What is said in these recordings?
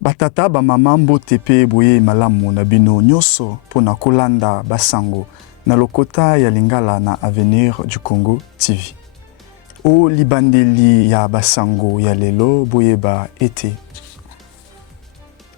Batata ba mamambo tepe boye malamu na bino nyoso pona kolanda basango na lokota ya lingala na Avenir du Congo TV. O libandeli ya basango ya lelo boye ba ete.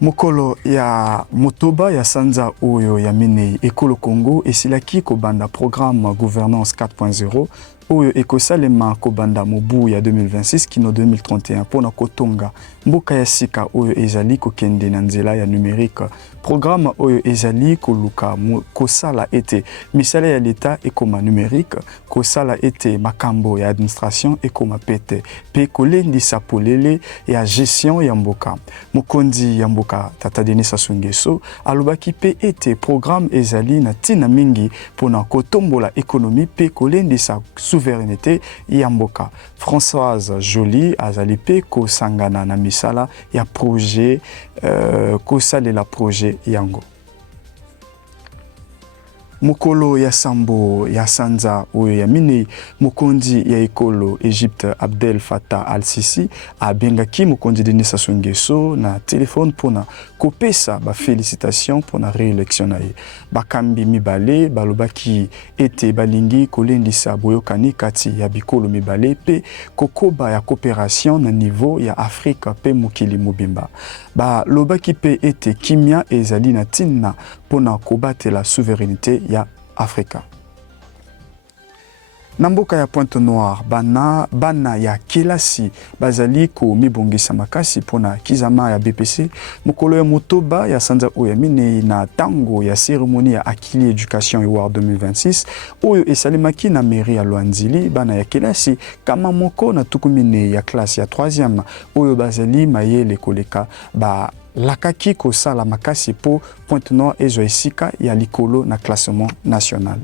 Mokolo ya motoba ya sanza oyo ya minei ekolo Congo esilaki kobanda programme gouvernance 4.0 oyo ekosalema kobanda mobu ya 2026 kino 2031 pona kotonga mboka ya sika oyo ezali kokende na nzela ya numérique. Programme oyo ezali koluka kosala ete misala ya leta ekoma numérique, kosala ete makambo ya administration ekoma pete pe kolendisa polele ya gestion ya mboka. Mokonzi ya mboka Tata Denis Sassou Nguesso alobaki pe ete programme ezali na tina mingi pona kotombola ekonomi pe kolendisa souveraineté ya mboka. Françoise Joly azali pe kosangana na misala ya projet kosalela projet yango. Mokolo ya sambo ya sanza oyo ya minei mokonzi ya ekolo Egypte Abdel Fattah al-Sisi abengaki mokonzi Denis Sassou Nguesso na telefone pona kopesa ba félicitations pona réélection na ye. Bakambi mibale balobaki ete balingi kolendisa boyokani kati ya bikolo mibale pe kokoba ya coopération na niveau ya Afrika pe mokili mobimba. Balobaki pe ete kimia ezali na tina pona kobatela souveraineté ya Afrika. Namboka ya Pointe-Noire, bana ya kelasi bazali ko mibongisa makasi pona kizama ya BPC, mokolo ya motoba ya sanza oyo minei na tango ya cérémonie ya Akili Education Award 2026, oyo esalimaki na mairie ya Luanzili, bana ya kelasi kama moko na tukumine ya classe ya 3e, oyo bazali mayele koleka lakaki kosala makasi po Pointe-Noire ezwa esika ya likolo na classement national.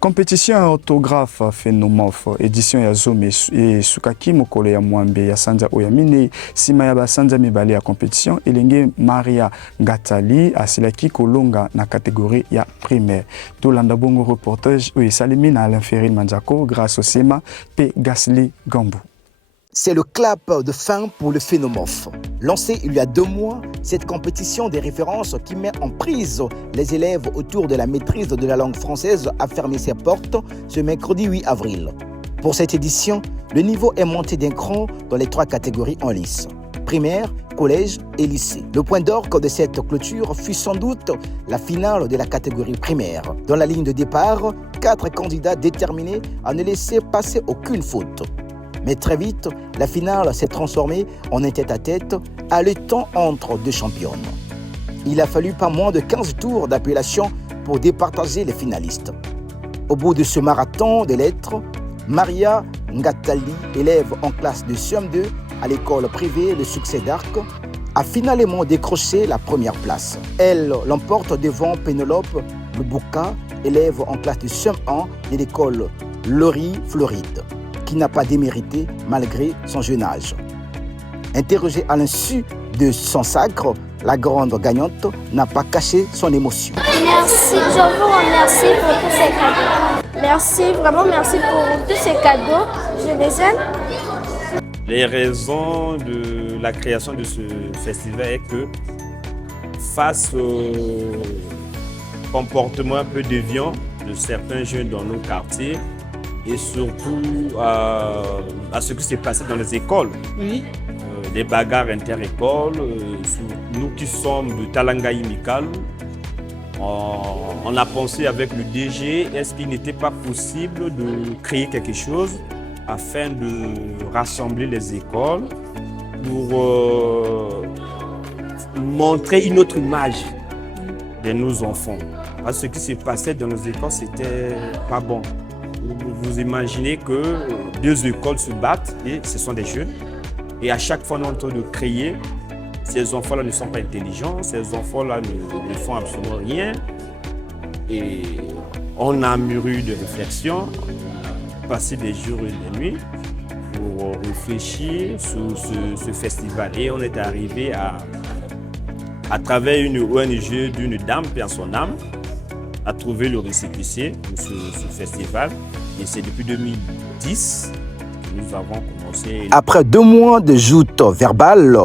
Compétition ya orthographe phénomorphe édition ya Zome et sukaki mokolo ya mwambe ya sanza oya minei sima ya basanza mibale ya compétition elenge Maria Ngatali asilaki kolonga na catégorie ya primaire. Tolanda bongo reportage oyo salimi na Alain Ferrin Manzako grâce au SEMA P. Gasly Gambou. C'est le clap de fin pour le phénomorphe. Lancé il y a 2 mois, cette compétition des références qui met en prise les élèves autour de la maîtrise de la langue française a fermé ses portes ce mercredi 8 avril. Pour cette édition, le niveau est monté d'un cran dans les 3 catégories en lice: primaire, collège et lycée. Le point d'orgue de cette clôture fut sans doute la finale de la catégorie primaire. Dans la ligne de départ, 4 candidats déterminés à ne laisser passer aucune faute. Mais très vite, la finale s'est transformée en un tête-à-tête, haletant entre 2 championnes. Il a fallu pas moins de 15 tours d'appellation pour départager les finalistes. Au bout de ce marathon des lettres, Maria Ngatali, élève en classe de CM2 à l'école privée Le Succès d'Arc, a finalement décroché la première place. Elle l'emporte devant Pénélope Lubuka, élève en classe de CM1 de l'école Laurie Floride, qui n'a pas démérité malgré son jeune âge. Interrogée à l'insu de son sacre, la grande gagnante n'a pas caché son émotion. Merci, je vous remercie pour tous ces cadeaux. Merci, vraiment merci pour tous ces cadeaux, je les aime. Les raisons de la création de ce festival est que face au comportement un peu déviant de certains jeunes dans nos quartiers, et surtout à ce qui s'est passé dans les écoles. Oui. Les bagarres inter-écoles, nous qui sommes de Talangaï Mikal, on a pensé avec le DG, est-ce qu'il n'était pas possible de créer quelque chose afin de rassembler les écoles pour montrer une autre image de nos enfants. Parce que ce qui s'est passé dans nos écoles, c'était pas bon. Vous imaginez que 2 écoles se battent et ce sont des jeunes. Et à chaque fois, on est en train de créer. Ces enfants-là ne sont pas intelligents, ces enfants-là ne font absolument rien. Et on a mûri de réflexion, on a passé des jours et des nuits pour réfléchir sur ce festival. Et on est arrivé à travers une ONG d'une dame, paix à son âme, à trouver le récépissé pour ce festival. Et c'est depuis 2010 que nous avons commencé. Après 2 mois de joute verbale,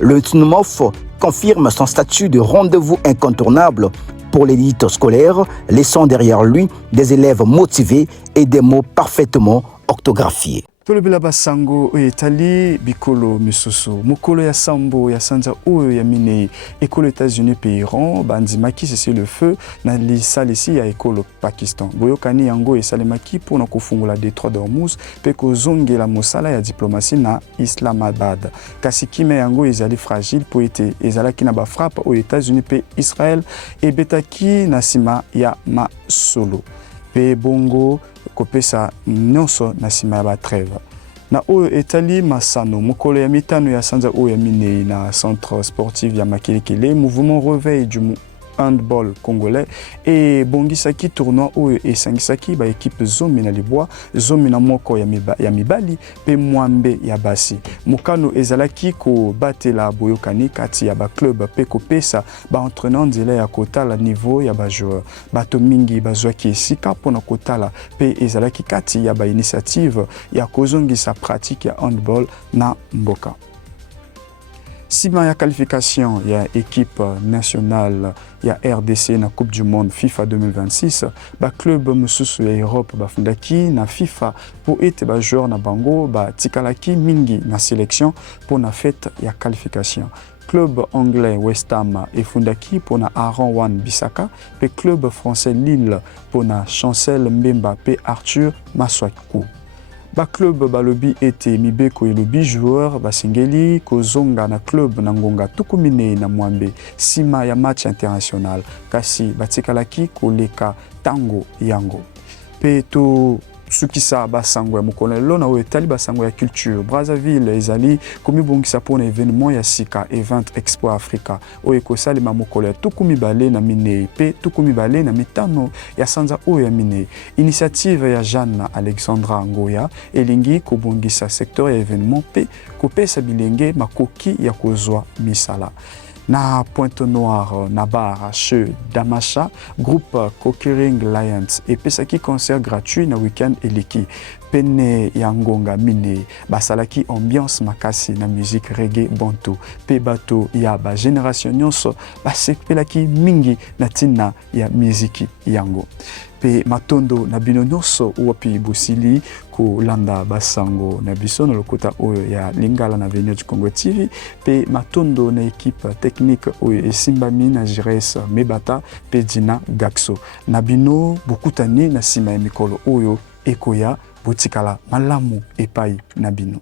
le Finomov confirme son statut de rendez-vous incontournable pour l'élite scolaire, laissant derrière lui des élèves motivés et des mots parfaitement orthographiés. tolobela basango oyo etali bikolo misusu mokolo ya sambo ya sanza oyo ya minei ekolo États-Unis pe Iran bandimaki cessez le feu na lisalisi ya ekolo Pakistan boyokani yango esalemaki mpona kofungola détroit d'Ormuz pe kozongela mosala ya diplomatie na Islamabad kasi kime yango ezali fragile po ete ezalaki na bafrappe oyo États-Unis pe Israël ebetaki na nsima ya masolo pe bongo kopesa nyonso na nsima ya batreve na oyo etali masano mokolo ya mitano ya sanza oyo ya minei na centre sportif ya Makelekele mouvement réveil du handball congolais et bongisaki tournoi oyo esangisaki ba équipe zomi na libwa zomi na moko ya mibali pe mwambe ya basi mokano ezalaki ko batela boyokani kati ya ba club pe kopesa ba entraîneur nzela ya kotala niveau ya ba joueur bato mingi bazwaki esika pona kotala pe ezalaki kati ya ba initiative ya kozongisa pratique ya handball na mboka. Sima ya qualification ya équipe nationale ya RDC na Coupe du Monde FIFA 2026, ba club mususu ya Europe bafundaki na FIFA pour ete ba joueur na bango ba tikalaki mingi na sélection pour na fête ya qualification. Club anglais West Ham efundaki pour na Aaron Wan Bissaka, pe club français Lille pour na Chancel Mbemba pe Arthur Maswaku. Ba club balobi ete mibeko elobi joueur basengeli kozonga na club na ngonga tukumine na mwambe sima ya match international kasi batikalaki koleka tango yango pe to sukisa basango ya mokolo lelo na oyo etali basango ya culture Brazzaville ezali komibongisa mpona événement ya sika Event Expo Africa oyo ekosalema mokolo ya tukumi bale na minei pe tukumi bale na mitano ya sanza oyo ya minei initiative ya Jeanne Alexandra Ngoya elingi kobongisa secteur ya événement pe kopesa bilenge makoki ya kozwa misala. Na Pointe-Noire, na bar chez Damasha, groupe Conquering Lions et pesaki concert gratuit na week-end eleki. Pene yangonga mine basalaki ambiance makasi na musique reggae bantu pe bato ya ba génération nyonso basepelaki mingi na tina ya muziki yango pe matondo na bino nyonso wapi bosili ko landa basango na biso na lokota oyo ya Lingala na Avenue du Congo TV pe matondo na équipe technique oyo esimbami na Jires Mebata pe Dina Gaxo na bino bokutani na sima ya mikolo oyo ekoya botikala malamu epai na bino.